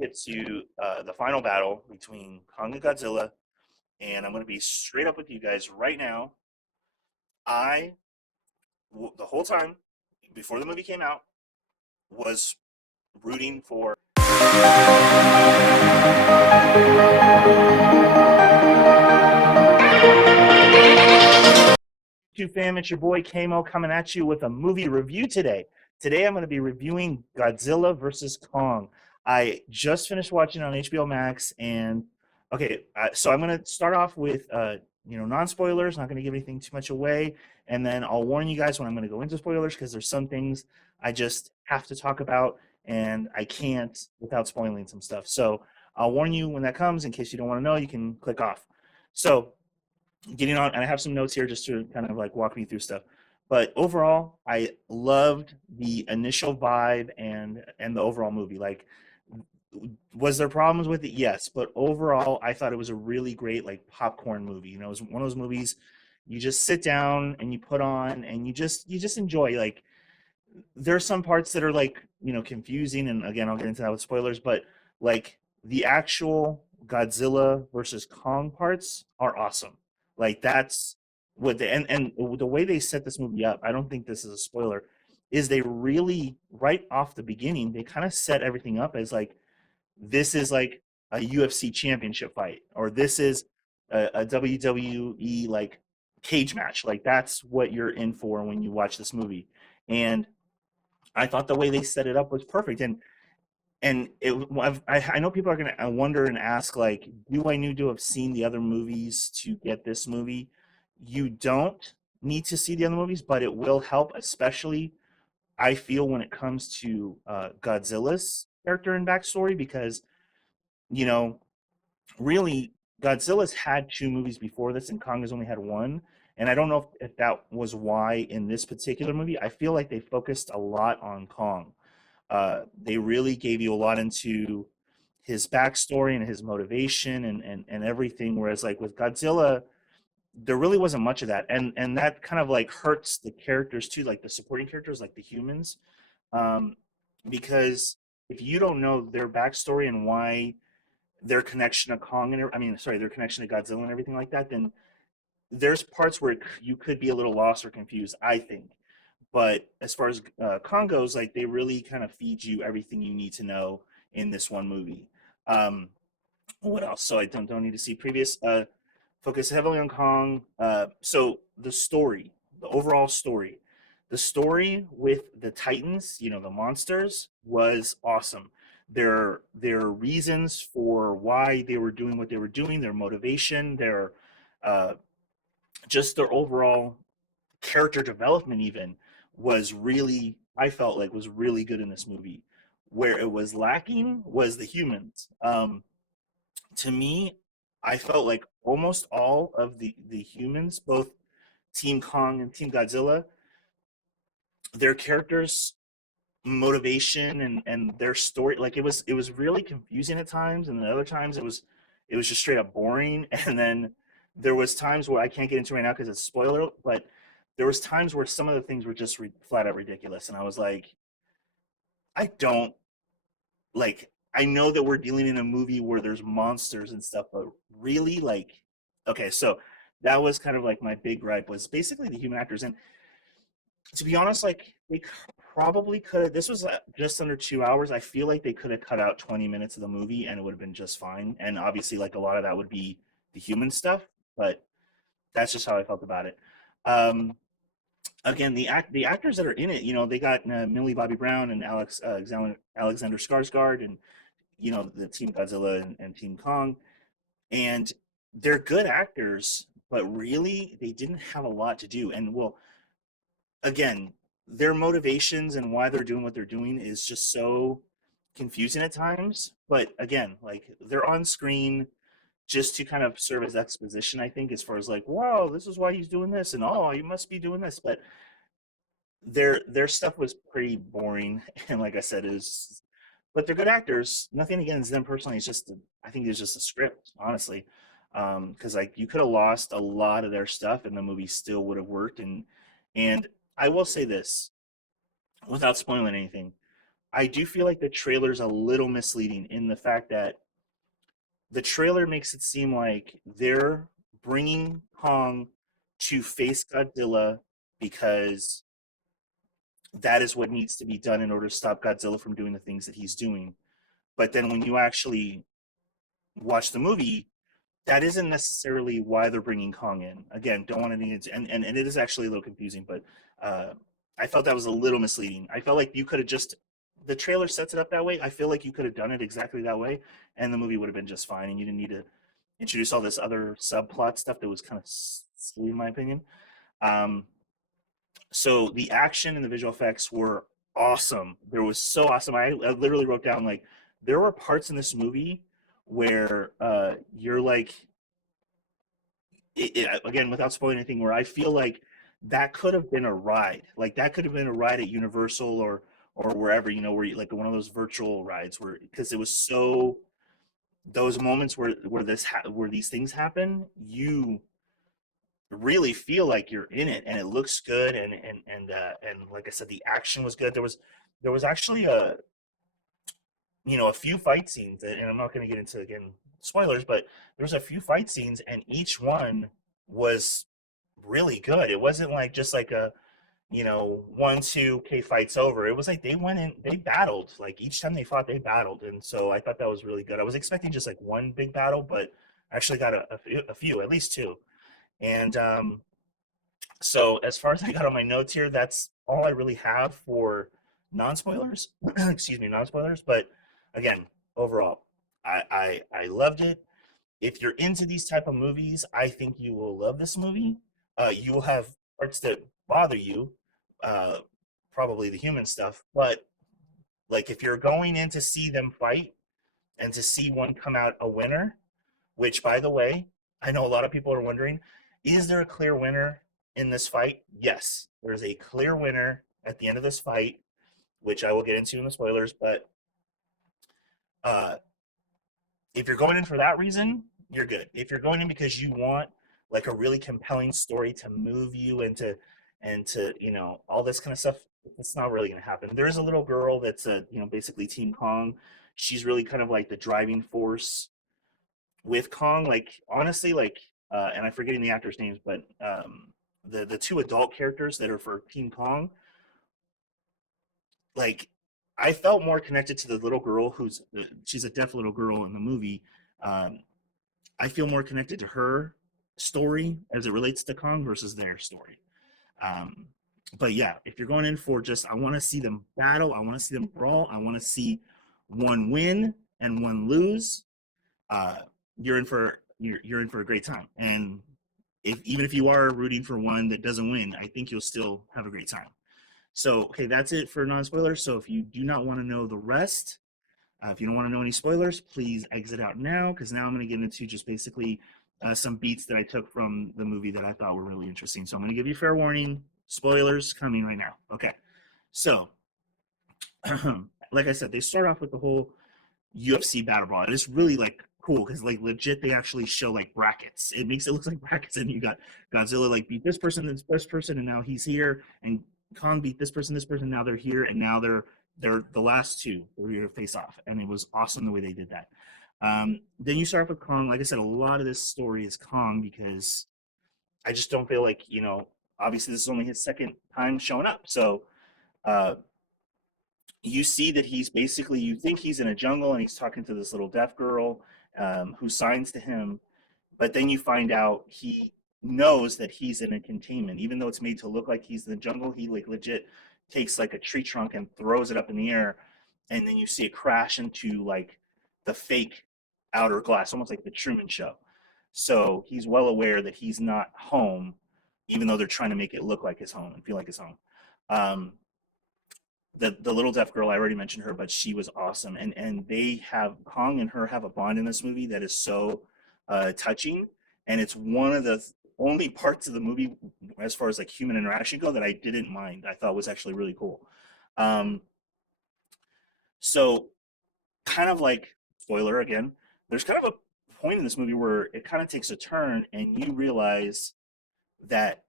get to the final battle between Kong and Godzilla, and I'm going to be straight up with you guys right now. I, the whole time before the movie came out, was rooting for. You fam, it's your boy Kamo coming at you with a movie review today. Today I'm going to be reviewing Godzilla versus Kong. I just finished watching it on HBO Max, and okay, so I'm going to start off with non spoilers. Not going to give anything too much away, and then I'll warn you guys when I'm going to go into spoilers because there's some things I just have to talk about, and I can't without spoiling some stuff. So I'll warn you when that comes in case you don't want to know. You can click off. So getting on, and I have some notes here just to kind of like walk me through stuff. But overall, I loved the initial vibe and the overall movie. Like, was there problems with it? Yes, but overall, I thought it was a really great like popcorn movie. You know, it was one of those movies you just sit down and you put on and you just enjoy. Like, there's some parts that are like confusing, and again, I'll get into that with spoilers. But like the actual Godzilla versus Kong parts are awesome. Like that's what and the way they set this movie up. I don't think this is a spoiler. Is they really right off the beginning they kind of set everything up as like this is like a UFC championship fight, or this is a WWE like cage match. Like that's what you're in for when you watch this movie. And I thought the way they set it up was perfect. And I know people are going to wonder and ask, like, do I need to have seen the other movies to get this movie? You don't need to see the other movies, but it will help, especially I feel when it comes to Godzilla's character and backstory, because you know really Godzilla's had two movies before this, and Kong has only had one. And I don't know if that was why in this particular movie. I feel like they focused a lot on Kong. They really gave you a lot into his backstory and his motivation and everything. Whereas like with Godzilla, there really wasn't much of that, and that kind of like hurts the characters too, like the supporting characters, like the humans, um, because if you don't know their backstory and why their connection to Kong and I mean, sorry, their connection to Godzilla and everything like that, then there's parts where you could be a little lost or confused, I think. But as far as Kong goes, like they really kind of feed you everything you need to know in this one movie. Um, what else? So I don't need to see previous. Focus heavily on Kong. So the story, the overall story, the story with the Titans, the monsters, was awesome. Their reasons for why they were doing what they were doing, their motivation, their uh, just their overall character development, even was really, I felt like was really good in this movie. Where it was lacking was the humans. To me, I felt like almost all of the humans, both Team Kong and Team Godzilla, their characters motivation and their story, like it was really confusing at times, and then other times it was just straight up boring. And then there was times where I can't get into right now because it's spoiler, but there was times where some of the things were just flat out ridiculous, and I was like, I don't like, I know that we're dealing in a movie where there's monsters and stuff, but really, like, okay, so that was kind of like my big gripe was basically the human actors. And to be honest, like they probably could have. This was just under 2 hours. I feel like they could have cut out 20 minutes of the movie and it would have been just fine. And obviously, like a lot of that would be the human stuff, but that's just how I felt about it. Um, Again, the actors that are in it, they got Millie Bobby Brown and Alexander Skarsgård, and the Team Godzilla and Team Kong, and they're good actors, but really they didn't have a lot to do. And well, again, their motivations and why they're doing what they're doing is just so confusing at times. But again, like they're on screen just to kind of serve as exposition, I think, as far as like, wow, this is why he's doing this, and oh, you must be doing this. But their stuff was pretty boring, and like I said, is but they're good actors. Nothing against them personally. It's just I think it's just a script, honestly, because like you could have lost a lot of their stuff, and the movie still would have worked. And I will say this, without spoiling anything, I do feel like the trailer's a little misleading in the fact that the trailer makes it seem like they're bringing Kong to face Godzilla because that is what needs to be done in order to stop Godzilla from doing the things that he's doing. But then when you actually watch the movie, that isn't necessarily why they're bringing Kong in. Again, don't want to need to, and it is actually a little confusing, but uh, I felt that was a little misleading. I felt like you could have just the trailer sets it up that way. I feel like you could have done it exactly that way, and the movie would have been just fine, and you didn't need to introduce all this other subplot stuff that was kind of silly, in my opinion. Um, so the action and the visual effects were awesome. There was so awesome. I literally wrote down like there were parts in this movie where you're like again without spoiling anything where I feel like that could have been a ride. Like that could have been a ride at Universal or wherever, you know, where you like one of those virtual rides where because it was so those moments where these things happen, you really feel like you're in it and it looks good and like I said the action was good. There was actually a a few fight scenes and I'm not going to get into again spoilers, but there was a few fight scenes and each one was really good. It wasn't like just like a 1-2 okay fight's over. It was like they went in, they battled, like each time they fought they battled, and so I thought that was really good. I was expecting just like one big battle, but I actually got a few, at least two. And so as far as I got on my notes here, that's all I really have for non-spoilers. Excuse me, non-spoilers. But again, overall, I loved it. If you're into these type of movies, I think you will love this movie. You will have parts that bother you, uh, probably the human stuff. But like if you're going in to see them fight and to see one come out a winner, which, by the way, I know a lot of people are wondering, is there a clear winner in this fight? Yes, there's a clear winner at the end of this fight, which I will get into in the spoilers. But uh, if you're going in for that reason, you're good. If you're going in because you want like a really compelling story to move you and to all this kind of stuff, it's not really going to happen. There is a little girl that's a basically Team Kong. She's really kind of like the driving force with Kong, like honestly, like and I'm forgetting the actors' names, but the two adult characters that are for King Kong, like I felt more connected to the little girl who's she's a deaf little girl in the movie. Um, I feel more connected to her story as it relates to Kong versus their story. Um, but yeah, if you're going in for just I want to see them battle, I want to see them brawl, I want to see one win and one lose, uh, you're in for a great time. And even if you are rooting for one that doesn't win, I think you'll still have a great time. So okay, that's it for non-spoilers. So if you do not want to know the rest, if you don't want to know any spoilers, please exit out now because now I'm going to get into just basically some beats that I took from the movie that I thought were really interesting. So I'm going to give you fair warning. Spoilers coming right now. Okay. So, like I said, they start off with the whole UFC battle brawl. And it's really like cool because like legit they actually show like brackets. It makes it look like brackets, and you got Godzilla like beat this person, and now he's here, and Kong beat this person. Now they're here, and now they're the last two. They're here to face off, and it was awesome the way they did that. Then you start off with Kong. Like I said, a lot of this story is Kong because I just don't feel like obviously this is only his second time showing up, so uh, you see that he's basically you think he's in a jungle and he's talking to this little deaf girl who signs to him, but then you find out he knows that he's in a containment even though it's made to look like he's in the jungle. He like legit takes like a tree trunk and throws it up in the air, and then you see it crash into like the fake outer glass, almost like the Truman Show. So he's well aware that he's not home, even though they're trying to make it look like his home and feel like his home. um, the little deaf girl, I already mentioned her, but she was awesome. And they have Kong and her have a bond in this movie that is so touching, and it's one of the only parts of the movie as far as like human interaction go that I didn't mind. I thought was actually really cool. Um, so kind of like spoiler again, there's kind of a point in this movie where it kind of takes a turn, and you realize that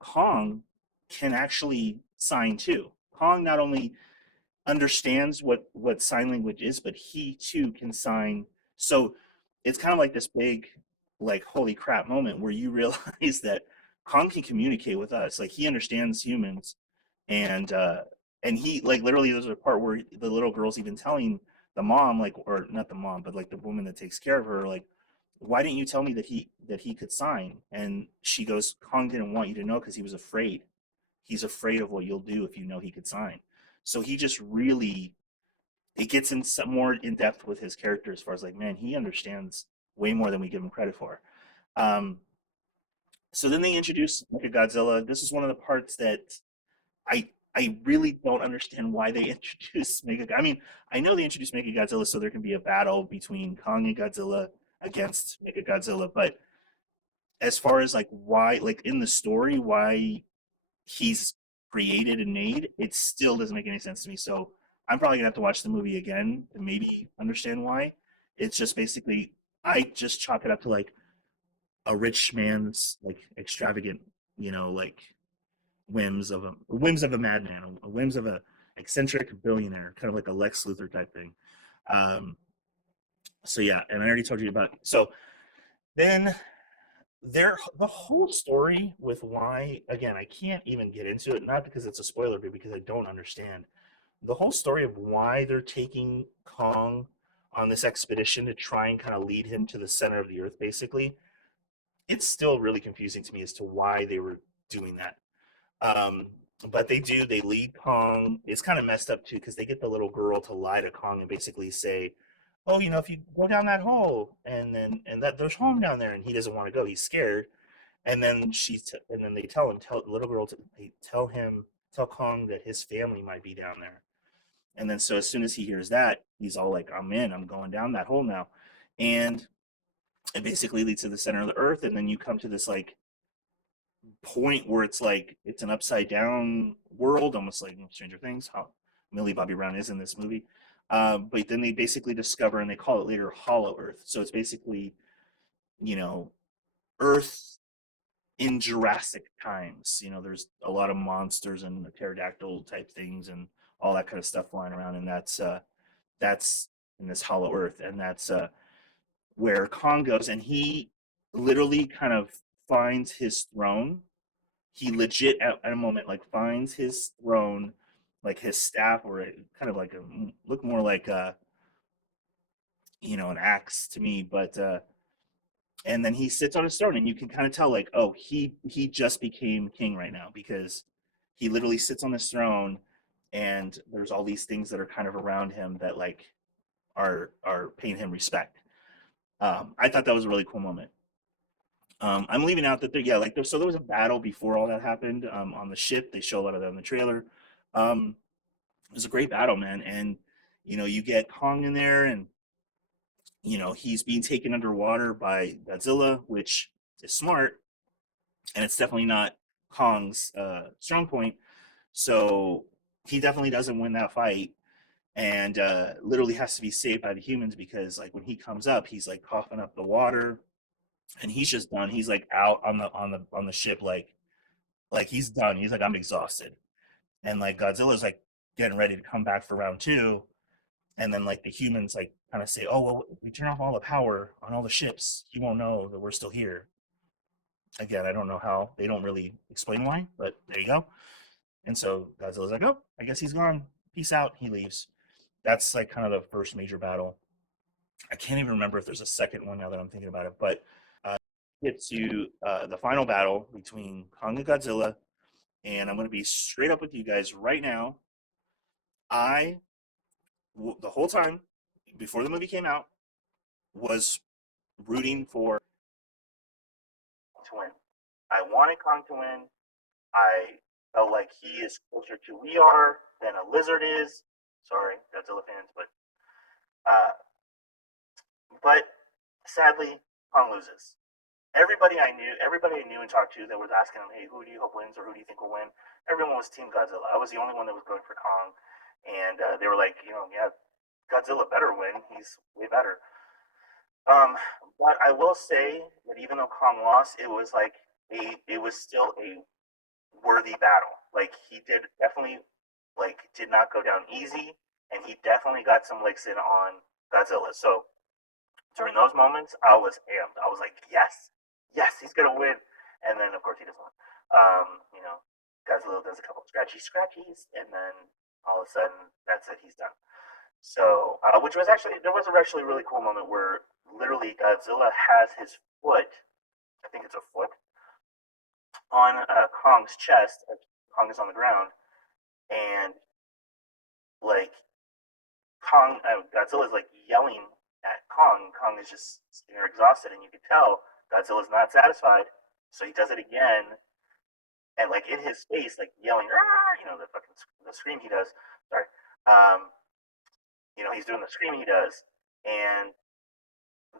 Kong can actually sign too. Kong not only understands what sign language is, but he too can sign. So it's kind of like this big, like, holy crap moment where you realize that Kong can communicate with us. Like, he understands humans, and he, like, literally, there's a part where the little girl's even telling the mom, like, or not the mom, but like the woman that takes care of her, like, why didn't you tell me that he could sign? And she goes, Kong didn't want you to know because he was afraid. He's afraid of what you'll do if you know he could sign. So he just really, it gets in some more in depth with his character as far as, like, man, he understands way more than we give him credit for. Um, so then they introduce Godzilla. This is one of the parts that I really don't understand why they introduced Mega. I mean, I know they introduced Mega Godzilla so there can be a battle between Kong and Godzilla against Mega Godzilla, but as far as, like, why, like, in the story, why he's created and made, it still doesn't make any sense to me. So I'm probably gonna have to watch the movie again to maybe understand why. It's just basically, I just chalk it up to, like, a rich man's, like, extravagant, like, whims of a madman, whims of a eccentric billionaire, kind of like a Lex Luthor type thing. Um, so yeah, and I already told you about. So then the whole story with why, again, I can't even get into it, not because it's a spoiler, but because I don't understand the whole story of why they're taking Kong on this expedition to try and kind of lead him to the center of the earth, basically. It's still really confusing to me as to why they were doing that. Um, but they lead Kong. It's kind of messed up too because they get the little girl to lie to Kong and basically say, "Oh, if you go down that hole, and that there's home down there," and he doesn't want to go. He's scared, and then and then they tell the little girl they tell Kong that his family might be down there, and then so as soon as he hears that, he's all like, "I'm in. I'm going down that hole now," and it basically leads to the center of the earth, and then you come to this, like, point where it's like it's an upside down world, almost like Stranger Things, how Millie Bobby Brown is in this movie. But then they basically discover, and they call it later, Hollow Earth. So it's basically, you know, Earth in Jurassic times. There's a lot of monsters and pterodactyl type things and all that kind of stuff flying around, and that's in this Hollow Earth, and that's where Kong goes, and he literally kind of finds his throne. He legit at a moment, like, finds his throne, like his staff, or kind of like a, look more like a, an axe to me, but and then he sits on his throne, and you can kind of tell, like, oh, he just became king right now, because he literally sits on his throne, and there's all these things that are kind of around him that, like, are paying him respect. I thought that was a really cool moment. I'm leaving out that yeah, like, so there was a battle before all that happened, on the ship. They show a lot of that in the trailer. It was a great battle, man, and you get Kong in there, and he's being taken underwater by Godzilla, which is smart, and it's definitely not Kong's strong point. So he definitely doesn't win that fight, and literally has to be saved by the humans, because, like, when he comes up, he's like coughing up the water, and he's just done. He's like out on the ship, like he's done. He's like, I'm exhausted, and, like, Godzilla's like getting ready to come back for round two, and then, like, the humans, like, kind of say, "Oh, well, we turn off all the power on all the ships. You won't know that we're still here." Again, I don't know how. They don't really explain why, but there you go. And so Godzilla's like, "Oh, I guess he's gone. Peace out." He leaves. That's, like, kind of the first major battle. I can't even remember if there's a second one now that I'm thinking about it, but get to the final battle between Kong and Godzilla, and I'm going to be straight up with you guys right now. I the whole time before the movie came out was rooting for to win. I wanted Kong to win. I felt like he is closer to we are than a lizard is. Sorry, Godzilla fans, uh, but sadly, Kong loses. Everybody I knew and talked to that was asking him, "Hey, who do you hope wins, or who do you think will win?" Everyone was Team Godzilla. I was the only one that was going for Kong, and they were like, yeah, Godzilla better win. He's way better. Um, but I will say that even though Kong lost, it was still a worthy battle. Like, he did definitely did not go down easy, and he definitely got some licks in on Godzilla. So during those moments, I was amped. I was like, yes, yes, he's gonna win. And then of course he doesn't win. Godzilla does a couple of scratchies, and then all of a sudden that's it. He's done. So, which was actually there was actually a really cool moment where literally Godzilla has his foot. I think it's a foot on Kong's chest. Kong is on the ground, and like Godzilla is like yelling at Kong. Kong is just sitting there exhausted, and you can tell Godzilla's not satisfied. So he does it again, and like in his face, like yelling, the fucking the scream he does. Sorry, um, he's doing the scream he does, and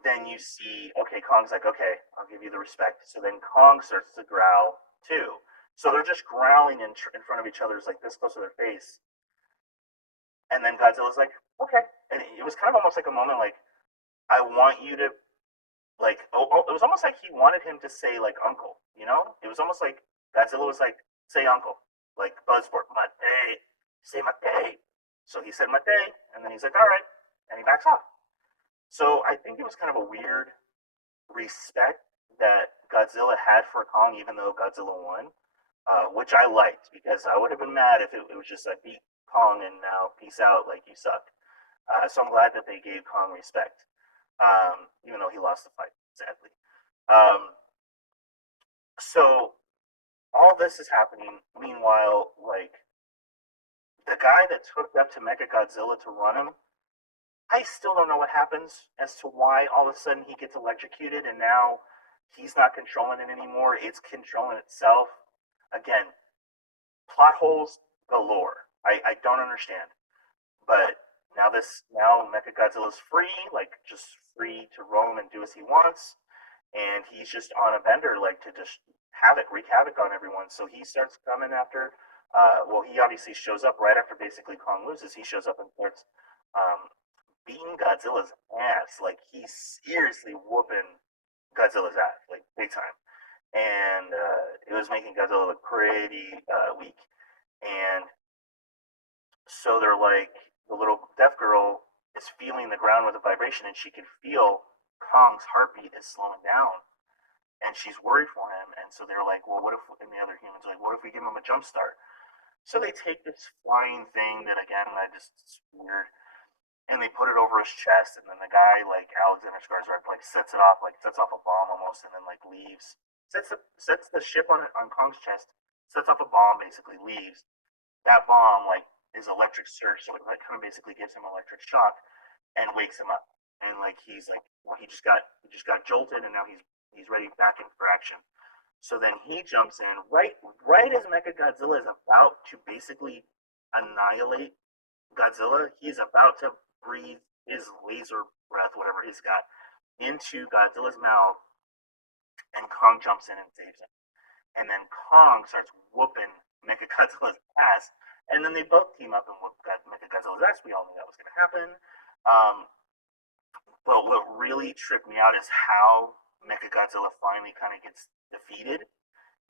then you see, okay, Kong's like, okay, I'll give you the respect. So then Kong starts to growl too. So they're just growling in front of each other, like this close to their face. And then Godzilla's like, okay. And it was kind of almost like a moment like, I want you to, it was almost like he wanted him to say, like, uncle, you know? It was almost like Godzilla was like, say uncle, like Bloodsport, Mate, say Mate. So he said Mate, and then he's like, all right. And he backs off. So I think it was kind of a weird respect that Godzilla had for Kong, even though Godzilla won, which I liked because I would have been mad if it was just like beat Kong and now peace out, like you suck. So I'm glad that they gave Kong respect, even though he lost the fight, sadly. Um, so all this is happening. Meanwhile, like the guy that's hooked up to Mecha Godzilla to run him, I still don't know what happens as to why all of a sudden he gets electrocuted and now he's not controlling it anymore. It's controlling itself. Again, plot holes galore. I don't understand. But now Mechagodzilla's free, like just free to roam and do as he wants, and he's just on a bender, like to just wreak havoc on everyone. So he starts coming after. He obviously shows up right after basically Kong loses. He shows up and starts beating Godzilla's ass. Like he's seriously whooping Godzilla's ass, like big time. And it was making Godzilla look pretty weak. And so they're like, the little deaf girl is feeling the ground with a vibration, and she can feel Kong's heartbeat is slowing down, and she's worried for him. And so they're like, well, what if? And the other humans are like, what if we give him a jump start? So they take this flying thing that again, I just it's weird, and they put it over his chest, and then the guy like Alexander Skarsgård like sets off a bomb almost, and then like leaves, sets the ship on Kong's chest, sets off a bomb, basically leaves. That bomb like is electric surge, so it like kind of basically gives him electric shock and wakes him up, and like he's like, well, he just got jolted, and now he's ready back in for action. So then he jumps in right as Mechagodzilla is about to basically annihilate Godzilla. He's about to breathe his laser breath, whatever he's got, into Godzilla's mouth, and Kong jumps in and saves him. And then Kong starts whooping Mechagodzilla's ass, and then they both team up and whoop Mechagodzilla's ass. We all knew that was going to happen. Um, but what really tripped me out is how Mechagodzilla finally kind of gets defeated.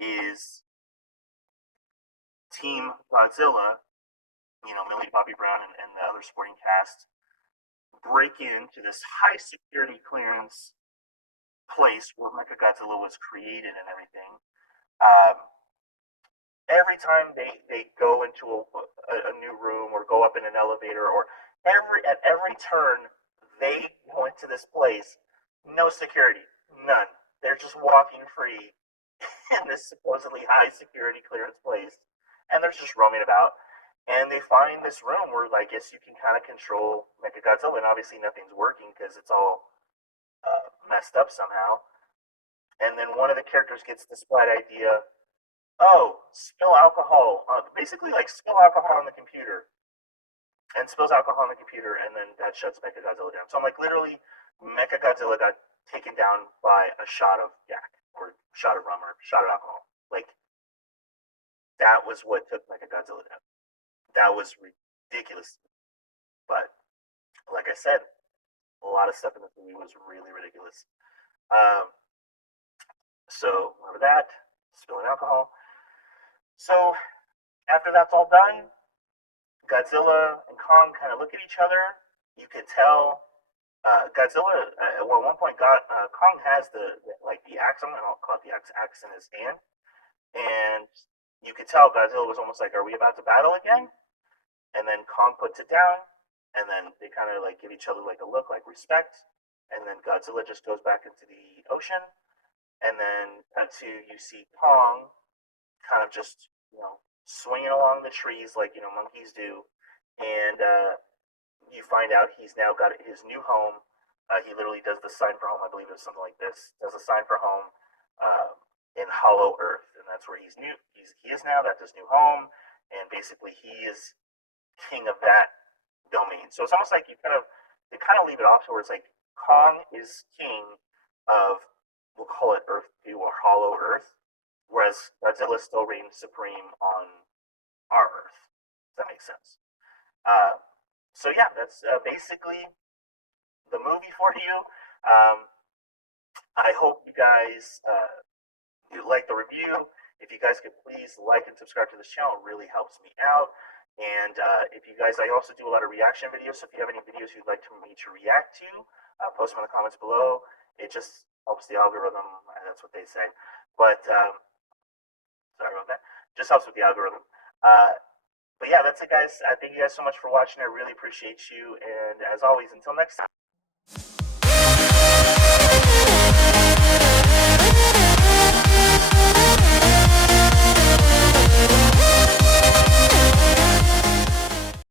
Is Team Godzilla, Millie Bobby Brown and the other supporting cast break into this high security clearance place where Mechagodzilla was created and everything. Um, every time they go into a new room or go up in an elevator or at every turn they go into this place, no security, none. They're just walking free in this supposedly high security clearance place, and they're just roaming about. And they find this room where I guess you can kind of control Mechagodzilla, and obviously nothing's working because it's all messed up somehow. And then one of the characters gets this bright idea: oh, spill alcohol, basically like spill alcohol on the computer, and spills alcohol on the computer, and then that shuts Mechagodzilla down. So I'm like, literally, Mechagodzilla got taken down by a shot of yak, or shot of rum, or shot of alcohol. Like, that was what took Mechagodzilla down. That was ridiculous. But, like I said, a lot of stuff in this movie was really ridiculous. So, remember that, spilling alcohol. So, after that's all done, Godzilla and Kong kind of look at each other. You could tell Godzilla. Well, at one point, Kong has the axe. I'm gonna call it the axe in his hand, and you could tell Godzilla was almost like, "Are we about to battle again?" And then Kong puts it down, and then they kind of like give each other like a look, like respect, and then Godzilla just goes back into the ocean, and then cut to you see Kong kind of just swinging along the trees like monkeys do, and you find out he's now got his new home. He literally does the sign for home. I believe it was something like this. Does a sign for home in Hollow Earth, and that's where he's new. He is now. That's his new home, and basically he is king of that domain. So it's almost like they kind of leave it off towards like Kong is king of, we'll call it Earth 2 or Hollow Earth, whereas Godzilla still reigns supreme on our Earth. Does that make sense? Uh, so yeah, that's basically the movie for you. Um, I hope you guys you like the review. If you guys could please like and subscribe to this channel, it really helps me out. And if you guys, I also do a lot of reaction videos. So if you have any videos you'd like me to react to, post them in the comments below. It just helps the algorithm. That's what they say. But sorry about that. Just helps with the algorithm. But yeah, that's it, guys. Thank you guys so much for watching. I really appreciate you. And as always, until next time.